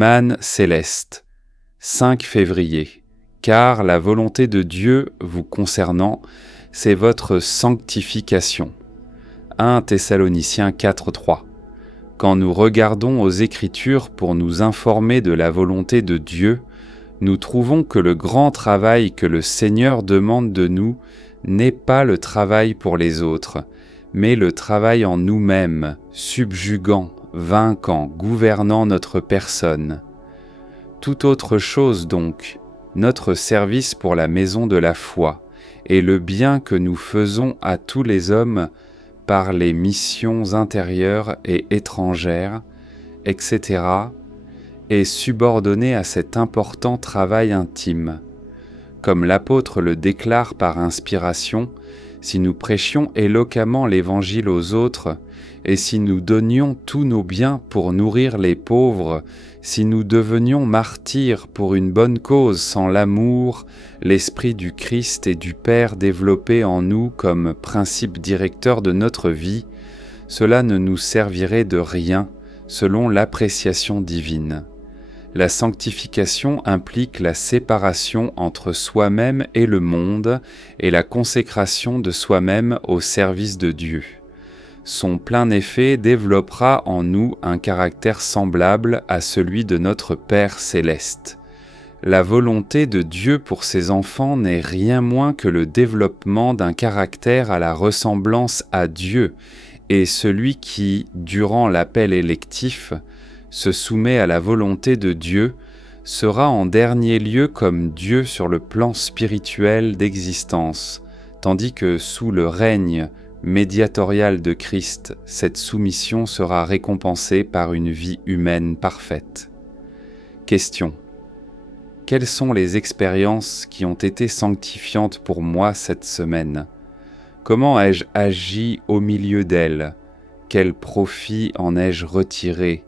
Manne céleste, 5 février. Car la volonté de Dieu vous concernant, c'est votre sanctification. 1 Thessaloniciens 4:3. Quand nous regardons aux Écritures pour nous informer de la volonté de Dieu, nous trouvons que le grand travail que le Seigneur demande de nous n'est pas le travail pour les autres, mais le travail en nous-mêmes, subjuguant, vainquant, gouvernant notre personne. Tout autre chose donc, notre service pour la maison de la foi, et le bien que nous faisons à tous les hommes par les missions intérieures et étrangères, etc., est subordonné à cet important travail intime. Comme l'apôtre le déclare par inspiration, si nous prêchions éloquemment l'Évangile aux autres, et si nous donnions tous nos biens pour nourrir les pauvres, si nous devenions martyrs pour une bonne cause sans l'amour, l'esprit du Christ et du Père développé en nous comme principe directeur de notre vie, cela ne nous servirait de rien selon l'appréciation divine. La sanctification implique la séparation entre soi-même et le monde et la consécration de soi-même au service de Dieu. Son plein effet développera en nous un caractère semblable à celui de notre Père céleste. La volonté de Dieu pour ses enfants n'est rien moins que le développement d'un caractère à la ressemblance à Dieu, et celui qui, durant l'appel électif, se soumet à la volonté de Dieu, sera en dernier lieu comme Dieu sur le plan spirituel d'existence, tandis que sous le règne médiatorial de Christ, cette soumission sera récompensée par une vie humaine parfaite. Question. Quelles sont les expériences qui ont été sanctifiantes pour moi cette semaine? Comment ai-je agi au milieu d'elles? Quel profit en ai-je retiré?